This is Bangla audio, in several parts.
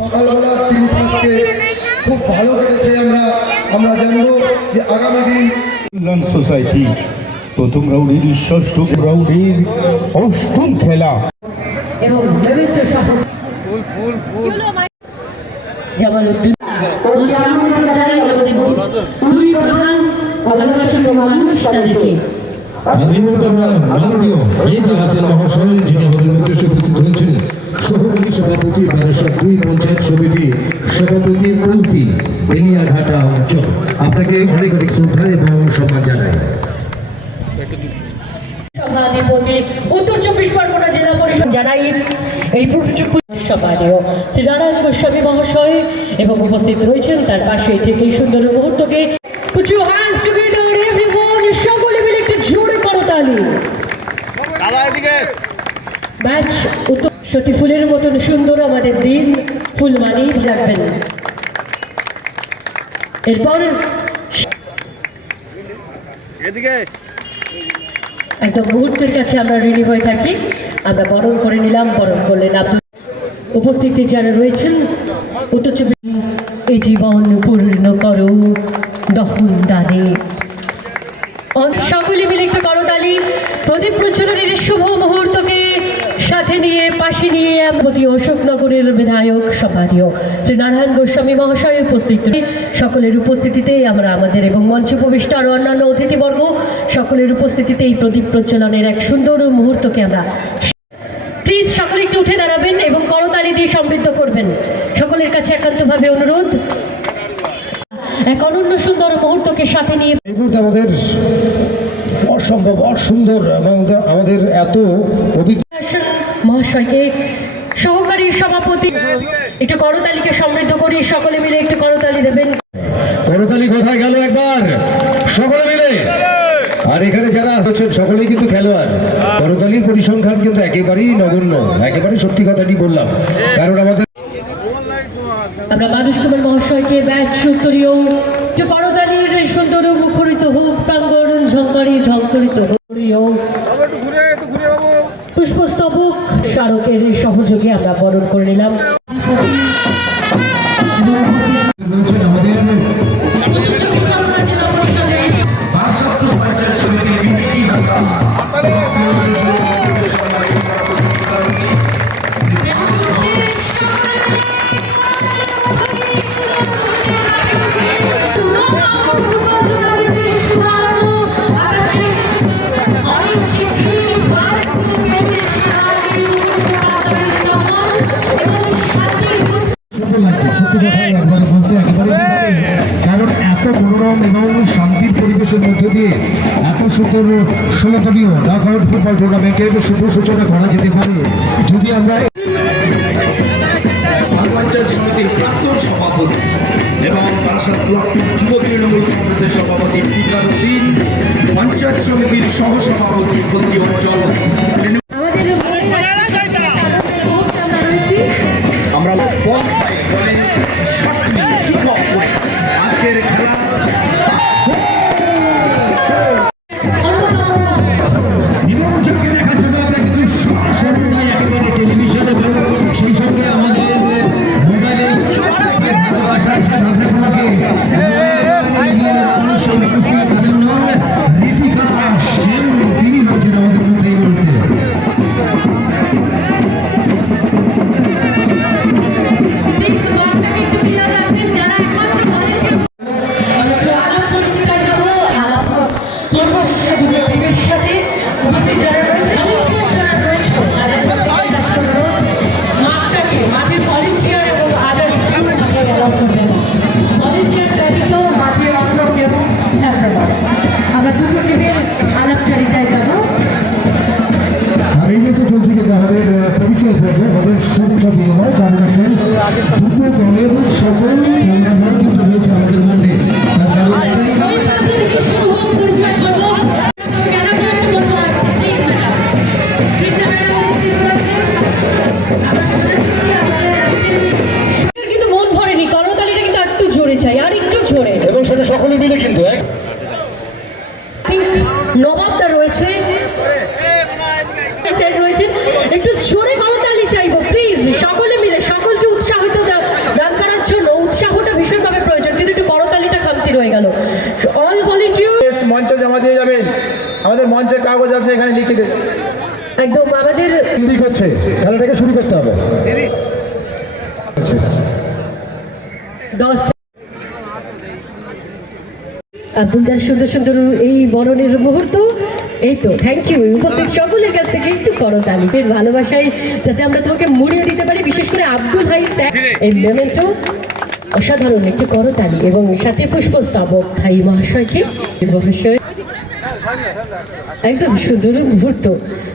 সকালবেলা টিম আজকে খুব ভালো কেটেছে আমরা আমরা জানব যে আগামী দিন কল্যাণ সোসাইটি প্রথম রাউন্ডের ষষ্ঠ রাউন্ডের অষ্টম খেলা। এবং বিভিন্ন সহ জামালউদ্দিন মঞ্চে আমন্ত্রণ জানাই আমাদের দুই প্রধান ভালোবাসা মানুষ তাদেরকে। আমি আমরা মাননীয় মেহেদি হাসান মহাশয় যিনি আমাদের এসে উপস্থিত হয়েছেন সহকারী সভাপতি বারাসাত দুই পঞ্চায়েত সমিতি সভাপতি বেনিয়াঘাটা অঞ্চল। আপনাকে অনেক অনেক শ্রদ্ধা এবং সম্মান জানাই। সভাধিপতি উত্তর চব্বিশ পরগনা জেলা পরিষদ জানাই এই সভানীয় শ্রী গোস্বামী মহাশয় এবং উপস্থিত রয়েছেন তার পাশে ঠিক এই সুন্দর মুহূর্তকে সকলে মিলে একটু জোরে করো তালি ম্যাচ উত্তর সতী ফুলের মতন সুন্দর আমাদের দিন ফুল মানেই রাখবেন। এরপর একদম মুহূর্তের কাছে আমরা ঋণী হয়ে থাকি। আমরা বরণ করে নিলাম বরণ করলেন আব্দুল। উপস্থিতি যারা রয়েছেন উত্তর চব্বিশ এই জীবন পূর্ণ করো দহন দানে। সকলে মিলে একটু করতালি প্রদীপ প্রচলনের শুভ নিয়ে পাশে নিয়ে প্রতি অশোকনগরের বিধায়ক সভারীয় শ্রী নারায়ণ গোস্বামী মহাশয় উপস্থিত। সকলের উপস্থিতিতে আমরা আমাদের এবং মঞ্চ উপবিষ্ট আরও অন্যান্য অতিথিবর্গ, সকলের উপস্থিতিতে এই প্রদীপ প্রজ্বলনের এক সুন্দর মুহূর্তকে আমরা প্লিজ সকলে একটু উঠে দাঁড়াবেন এবং করতালি দিয়ে সমৃদ্ধ করবেন। সকলের কাছে একান্তভাবে অনুরোধ। এক অনন্য সুন্দর মুহূর্তকে সাথে নিয়ে আমাদের অসম্ভব, অসুন্দর এবং আমাদের এত অভিজ্ঞ মহাশয়কে সহকারী সভাপতি। একটু করতালিকে সমৃদ্ধ করি সকলে মিলে একটু করতালি দেবেন। করতালি কোথায় গেল একবার? সকলে মিলে। আর এখানে যারা হচ্ছেন সকলেই কিন্তু খেলোয়াড়। করতালির পরিসংখ্যান কিন্তু একেবারেই নগণ্য। একেবারে সত্যি কথাটি বললাম। কারণ আমাদের আমরা মানুষ কুমার মহাশয়কে ব্যাচ উত্তরীয় একটু করতালির সুন্দর মুখরিত হোক প্রাঙ্গণ ঝঙ্কারি ঝঙ্করিত হোক পুষ্পস্তবক স্মারকের সহযোগে আমরা বরণ করে নিলাম। এবং শান্তির পরিবেশের মধ্যে দিয়ে এত সুন্দর ষোলতলীয় ঢাকা ফুটবল টুর্নামেন্টের শুভ সূচনা করা যেতে পারে। যদি আমরা পঞ্চায়েত সমিতির প্রাক্তন সভাপতি এবং যুব তৃণমূল সভাপতি পঞ্চায়েত সমিতির সহসভাপতি প্রতি অঞ্চল হিন্দি করছে। খেলাটাকে শুরু করতে হবে। সুন্দর সুন্দর এই বরণের মুহূর্ত। এই তো থ্যাংক ইউ উপস্থিত সকলের কাছ থেকে একটু করো তালিকের ভালোবাসায়, যাতে আমরা তোমাকে মুড়িয়ে দিতে পারি, বিশেষ করে আব্দুল ভাই স্যার। এই মেমেন্টো অসাধারণ একটি করতালি এবং সাথে পুষ্পস্তবক ভাই মহাশয়কে, মহাশয়। একদম সুন্দর মুহূর্ত।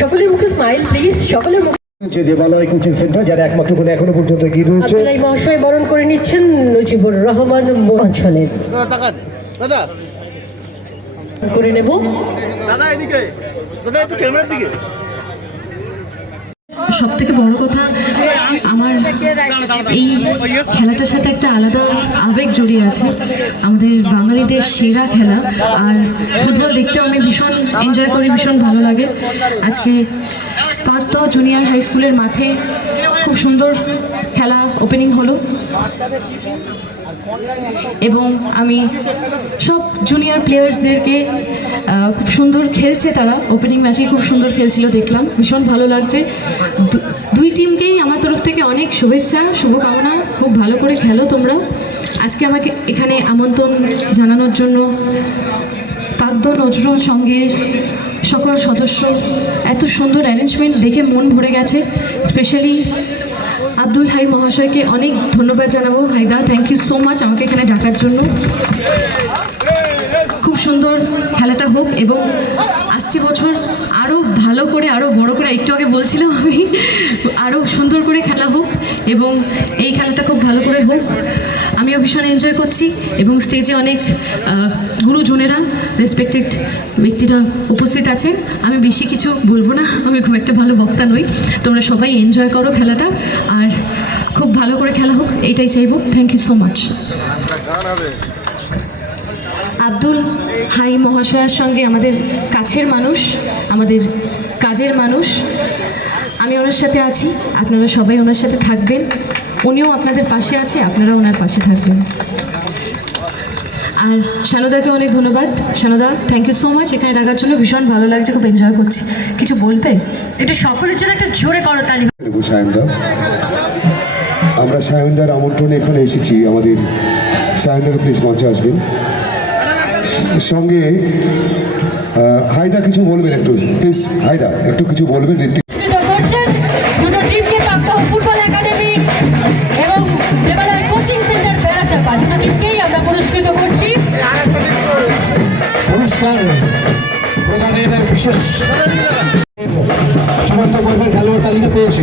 সকলের মুখে স্মাইল প্লিজ সকলের মুখে যে দেবালয় কোচিং সেন্টার যারা একমাত্র করে এখনও পর্যন্ত এগিয়ে রয়েছে? আব্দুল্লাহ মহাশয় বরণ করে নিচ্ছেন নজিবুর রহমান অঞ্চলে করে নেব সব থেকে বড় কথা, আমার এই খেলাটার সাথে একটা আলাদা আবেগ জড়িয়ে আছে। আমাদের বাঙালিদের সেরা খেলা, আর ফুটবল দেখতেও আমি ভীষণ এনজয় করি, ভীষণ ভালো লাগে। আজকে পাকদহ জুনিয়র হাই স্কুলের মাঠে খুব সুন্দর খেলা ওপেনিং হলো। এবং আমি সব জুনিয়র প্লেয়ার্সদেরকে খুব সুন্দর খেলছে তারা। ওপেনিং ম্যাচে খুব সুন্দর খেলছিল, দেখলাম। ভীষণ ভালো লাগছে। দুই টিমকেই আমার তরফ থেকে অনেক শুভেচ্ছা, শুভকামনা। খুব ভালো করে খেলো তোমরা। আজকে আমাকে এখানে আমন্ত্রণ জানানোর জন্য পাকদ নজরুল সঙ্গের সকল সদস্য, এত সুন্দর অ্যারেঞ্জমেন্ট দেখে মন ভরে গেছে। স্পেশালি আব্দুল হাই মহাশয়কে অনেক ধন্যবাদ জানাব। হাইদা থ্যাংক ইউ সো মাচ আমাকে এখানে ডাকার জন্য। খুব সুন্দর খেলাটা হোক এবং আসছে বছর আরও ভালো করে আরও বড় করে, একটু আগে বলছিলাম আমি আরও সুন্দর করে খেলা হোক এবং এই খেলাটা খুব ভালো করে হোক। আমিও ভীষণ এনজয় করছি এবং স্টেজে অনেক গুরুজনেরা রেসপেক্টেড ব্যক্তিরা উপস্থিত আছেন। আমি বেশি কিছু বলব না, আমি খুব একটা ভালো বক্তা নই। তোমরা সবাই এনজয় করো খেলাটা, আর খুব ভালো করে খেলা হোক এইটাই চাইব। Thank you so much Abdul Hai মহাশয়ের সঙ্গে আমাদের কাছের মানুষ, আমাদের কাজের মানুষ। আমি ওনার সাথে আছি, আপনারা সবাই ওনার সাথে থাকবেন। উনিও আপনাদের পাশে আছে আপনারা ওনার পাশে থাকবেন। আর শানুদাকে অনেক ধন্যবাদ। শানুদা থ্যাংক ইউ সো মাচ এখানে ডাকার জন্য। ভীষণ ভালো লাগছে খুব এনজয় করছি। কিছু বলতে? একটু সকলের জন্য একটা জোরে করতালি দেবো সায়নদা আমরা সায়নদার আমন্ত্রণে এখানে এসেছি। আমাদের সায়নদাকে প্লিজ মঞ্চে আসবেন। সঙ্গে হায়দা কিছু বলবেন একটু? প্লিজ হায়দা একটু কিছু বলবেন? ঋত্বিক বিশেষ চূড়ান্ত পর্বের খেলোয়াড় তালিকা পেয়েছে।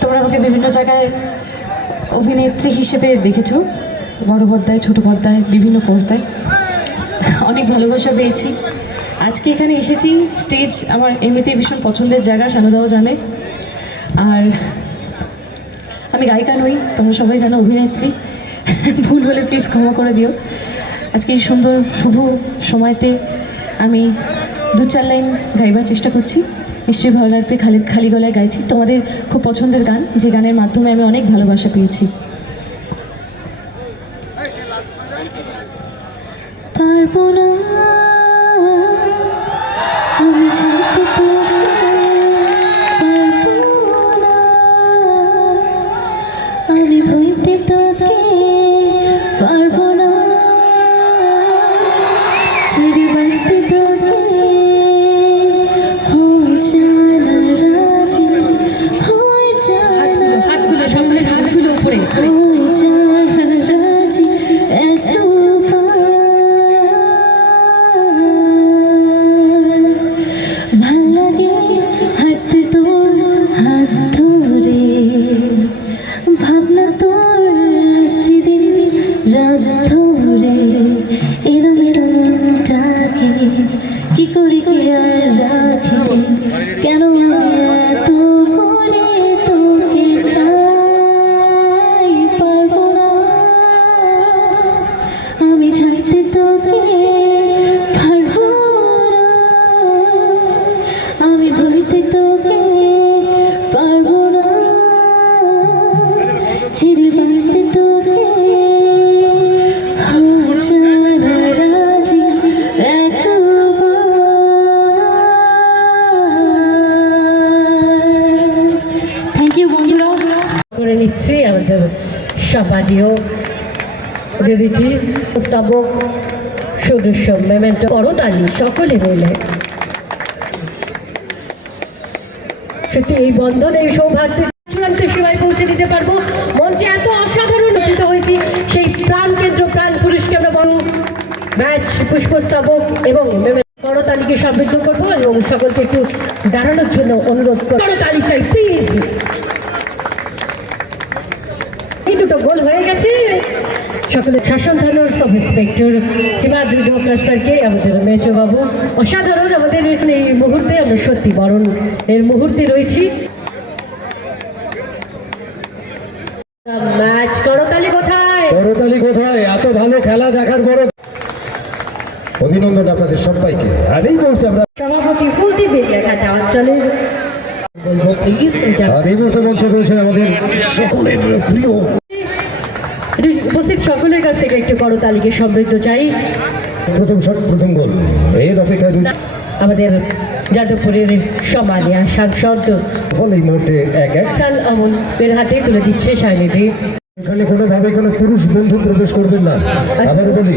তোমরা আমাকে বিভিন্ন জায়গায় অভিনেত্রী হিসেবে দেখেছ। বড় পর্দায়, ছোট পর্দায়, বিভিন্ন পর্দায়। অনেক ভালোবাসা পেয়েছি। আজকে এখানে এসেছি, স্টেজ আমার এমনিতেই ভীষণ পছন্দের জায়গা সানুদাও জানে। আর আমি গায়িকা নই, তোমরা সবাই জানো অভিনেত্রী। ভুল হলে প্লিজ ক্ষমা করে দিও। আজকে এই সুন্দর, শুভ সময়তে আমি দু চার লাইন গাইবার চেষ্টা করছি। নিশ্চয়ই ভালো লাগবে, খালি খালি গলায় গাইছি। তোমাদের খুব পছন্দের গান, যে গানের মাধ্যমে আমি অনেক ভালোবাসা পেয়েছি। পারব না, আমি প্রস্তাবক সদস্য মেমেন্টো করতালি সকলে মিলে। সত্যি, এই বন্ধন, এই সৌভাগ্য চূড়ান্ত সীমায় পৌঁছে দিতে পারব। মঞ্চে এত অসাধারণ উচিত হয়েছি, সেই প্রাণ কেন্দ্র, প্রাণ পুরুষকে আমরা বড় ম্যাচ, পুষ্পস্তবক এবং করতালিকে সমৃদ্ধ করব এবং সকলকে একটু দাঁড়ানোর জন্য অনুরোধ করতালি চাই প্লিজ এই দুটো গোল হয়ে গেছে। সকলে শাসন থানার সাব ইন্সপেক্টর হিমাদ্রি ঢোকরা স্যারকে আমাদের মেচো বাবু অসাধারণ আমাদের এই মুহূর্তে আমরা সত্যি বরণ এর মুহূর্তে রয়েছি। ম্যাচ করতালি কোথায়? করতালি কোথায়? এত ভালো খেলা দেখার পর অভিনন্দন আপনাদের সবাইকে। আর এই মুহূর্তে আমরা সভাপতি ফুলদি প্লিজ আর এই মুহূর্তে মঞ্চে রয়েছেন আমাদের সকলের প্রিয় উপস্থিত সকলের কাছ থেকে একটু করতালিকে সমৃদ্ধ চাই। প্রথম শট প্রথম গোল। এর অপেক্ষায় আমাদের যাদবপুরের সম্মানীয় সাংসদ। ফল এই মুহূর্তে এক এক। সাল আমন এর হাতে তুলে দিচ্ছে সায়নিধি এখানে কোনোভাবে কোনো পুরুষ বন্ধু প্রবেশ করবেন না। আবার বলি।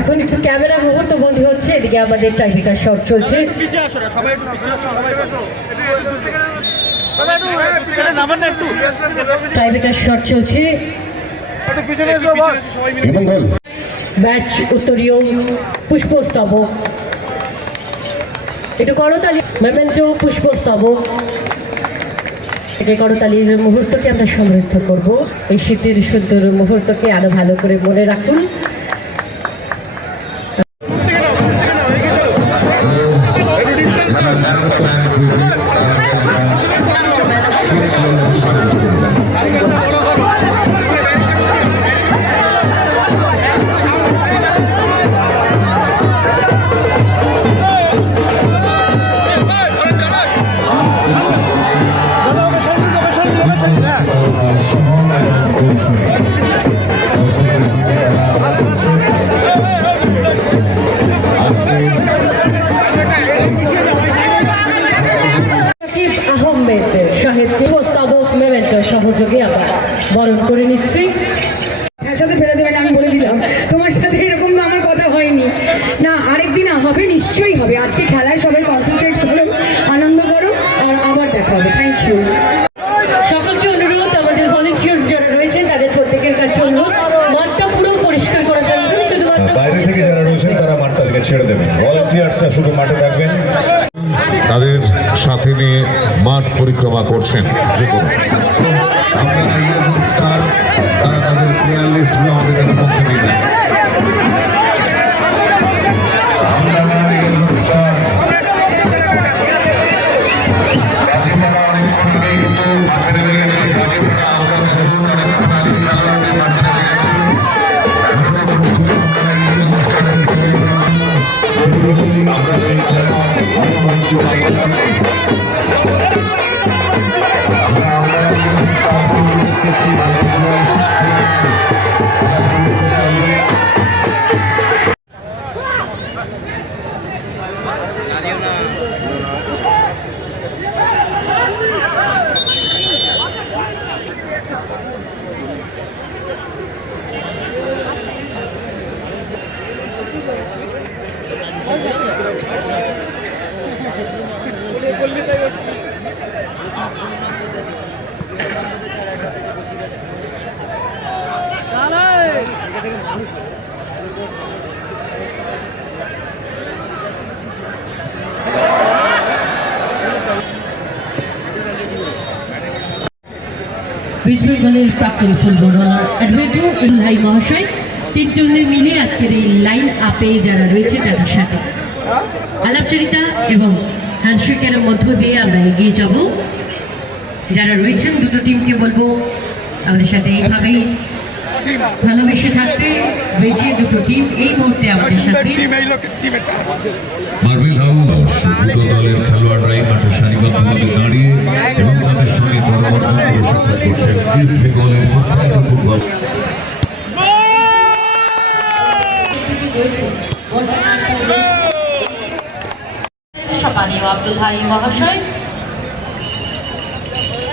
এখন একটু ক্যামেরা মুহূর্ত বন্ধু হচ্ছে এদিকে আমাদের টাইপিকার শট চলছে। টাইপিকার শট চলছে। ম্যাচ উত্তরীয় পুষ্পস্তবক একটু করতালি মেমেন্টো পুষ্পস্তবক এই করতালির মুহূর্তকে আমরা সমৃদ্ধ করব এই শীতের সুন্দর মুহূর্তকে আরও ভালো করে মনে রাখুন সাকিব সহযোগে আমরা বরণ করে নিচ্ছি। তার সাথে ফেলে দেবে আমি বলে দিলাম। তোমার সাথে এরকম আমার কথা হয়নি। না আরেকদিন হবে নিশ্চয়ই হবে। আজকে খেলায় সবাই কনসেন্ট্রেট করো আনন্দ করো আর আবার দেখা হবে। থ্যাংক ইউ সকলকে অনুরোধ আমাদের ভলেন্টিয়ার্স যারা রয়েছেন তাদের প্রত্যেকের কাছে অনুরোধ মাঠটা পুরো পরিষ্কার করে ফেলবেন শুধুমাত্র বাইরে থেকে যারা রয়েছেন তারা মাঠটা ছেড়ে দেবেন। ভলান্টিয়ার্সরা শুধু মাঠে থাকবেন। তাদের সাথে নিয়ে মাঠ পরিক্রমা করছেন যে কোনো। ইস্ট বেঙ্গলের প্রাক্তন ফুটবলার অ্যাডভেটো ইল্লাই মহাশয়। তিনজনে মিলে আজকের এই লাইন আপে যারা রয়েছে তাদের সাথে। আলাপচারিতা এবং হ্যান্ডশেকের মধ্য দিয়ে আমরা এগিয়ে যাব। যারা রয়েছেন দুটো টিমকে বলব আমাদের সাথে এইভাবেই ভালোবেসে থাকতে রয়েছে দুটো টিম এই মুহূর্তে আমাদের সাথে মার্বেল হাউস দলের খেলোয়াড়রাই মাঠে সারিবদ্ধভাবে দাঁড়িয়ে এবং সম্মানীয় আব্দুল হাই মহাশয়।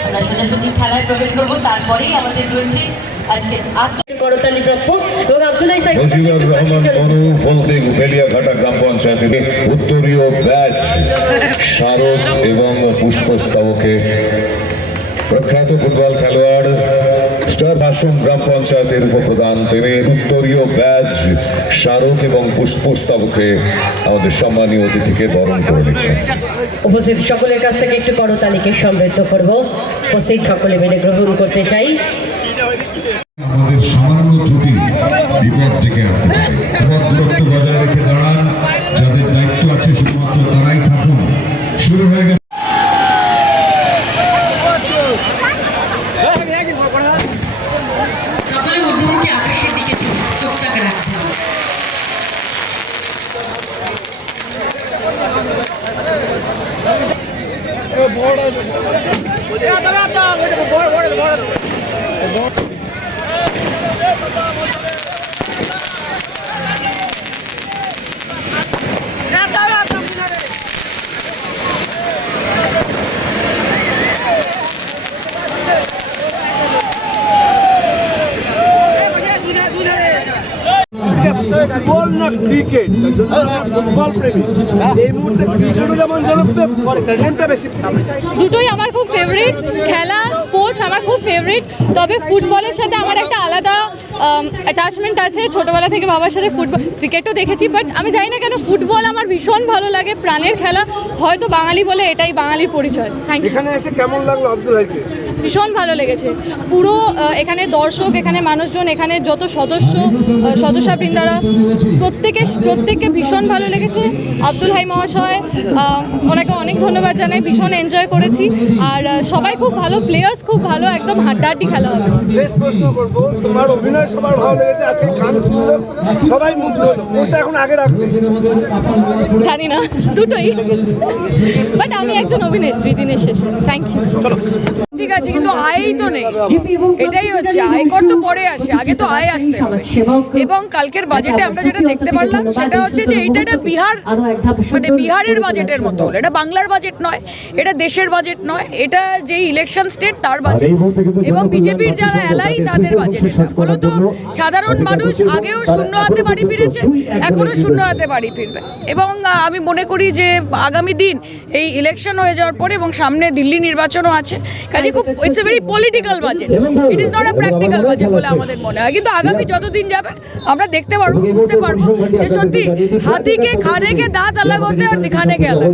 আমরা সোজাসুজি খেলায় প্রবেশ করব তারপরেই আমাদের রয়েছে আজকে করতালি প্রাপ্য এবং আব্দুল্লাহ মুজিবুর রহমান বনু ফলদিং বেলিয়াঘাটা গ্রাম পঞ্চায়েতে উত্তরীয় ব্যাচ স্মারক এবং পুষ্পস্তবকে প্রখ্যাত ফুটবল খেলোয়াড় স্টার ভাষণ গ্রাম পঞ্চায়েতের উপপ্রধান। তিনি উত্তরীয় ব্যাচ স্মারক এবং পুষ্পস্তবকে আমাদের সম্মানীয় অতিথিকে বরণ করে নিচ্ছেন। উপস্থিত সকলের কাছ থেকে একটু করতালিকে সমৃদ্ধ করব। উপস্থিত সকলে মিলে গ্রহণ করতে চাই। আমাদের সামান্য ত্রুটি বিপদ থেকে আনতে পারে বিপদ দূরত্ব বজায় রেখে দাঁড়ান যাদের দায়িত্ব আছে শুধুমাত্র তারাই থাকুন শুরু হয়ে গেছে সকলে ঊর্ধ্বমুখী আকাশের দিকে চোখ চোখটাকে রাখতে হবে ক্রিকেট এই মুহূর্তে ক্রিকেটও যেমন দুটোই আমার খুব ফেভারিট খেলা স্পোর্টস আমার খুব ফেভারিট তবে ফুটবলের সাথে আমার একটা আলাদা অ্যাটাচমেন্ট আছে ছোটবেলা থেকে বাবার সাথে ফুটবল ক্রিকেটও দেখেছি বাট আমি জানি না কেন ফুটবল আমার ভীষণ ভালো লাগে প্রাণের খেলা হয়তো বাঙালি বলে এটাই বাঙালির পরিচয় থ্যাংক ইউ এখানে এসে কেমন লাগল আব্দুল হাইকে ভীষণ ভালো লেগেছে। পুরো এখানে দর্শক এখানে মানুষজন এখানে যত সদস্য সদস্যবৃন্দারা প্রত্যেকে প্রত্যেককে ভীষণ ভালো লেগেছে। আব্দুল হাই মহাশয় ওনাকে অনেক ধন্যবাদ জানাই ভীষণ এনজয় করেছি। আর সবাই খুব ভালো প্লেয়ার্স খুব ভালো একদম হাড্ডাহাড্ডি খেলা হবে। শেষ প্রশ্ন করব তোমার অভিনয় সবার ভালো লেগেছে আছে গান শুনলো সবাই মুগ্ধ কোনটা এখন আগে রাখবে। জানি না দুটোই। বাট আমি একজন অভিনেত্রী দিনের শেষে। থ্যাংক ইউ কিন্তু আয়ই তো নেই। এটাই হচ্ছে আয়কর তো পরে আসে আগে তো আয় আসতে হবে। এবং কালকের বাজেটে আমরা যেটা দেখতে পারলাম সেটা হচ্ছে যে এটা একটা বিহার মানে বিহারের বাজেটের মতো। হলো এটা বাংলার বাজেট নয় এটা দেশের বাজেট নয় এটা যে ইলেকশন স্টেট তার বাজেট এবং বিজেপির যারা এলাই তাদের বাজেট মূলত সাধারণ মানুষ আগেও শূন্য হাতে বাড়ি ফিরেছে এখনও শূন্য হাতে বাড়ি ফিরবে। এবং আমি মনে করি যে আগামী দিন এই ইলেকশন হয়ে যাওয়ার পরে এবং সামনে দিল্লি নির্বাচনও আছে। কাজে খুব it's very political budget it is not a practical budget বলে আমাদের মনে হয়। কিন্তু আগামী যতদিন যাবে আমরা দেখতে পারব বুঝতে পারব যে সত্যি হাতিকে খানে কে দাঁত আলাগ হতে আর দিখানে কে আলাগ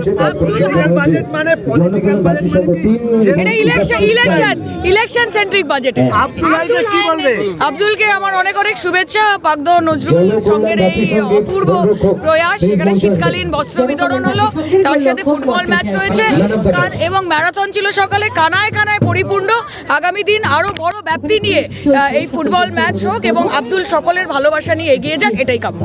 বাজেট মানে পলিটিক্যাল বাজেট মানে কি? এটা election election election centric budget আব্দুলকে আমার অনেক অনেক শুভেচ্ছা পাগদ নজরুল সঙ্গের এই অপূর্ব প্রয়াস সেখানে শীতকালীন বস্ত্র বিতরণ হলো। তার সাথে ফুটবল ম্যাচ রয়েছে। কান- এবং ম্যারাথন ছিল সকালে কানায় কানায় পরিপূর্ণ। আগামী দিন আরও বড় ব্যাপ্তি নিয়ে এই ফুটবল ম্যাচ হোক এবং আব্দুল সকলের ভালোবাসা নিয়ে এগিয়ে যাক, এটাই কাম্য।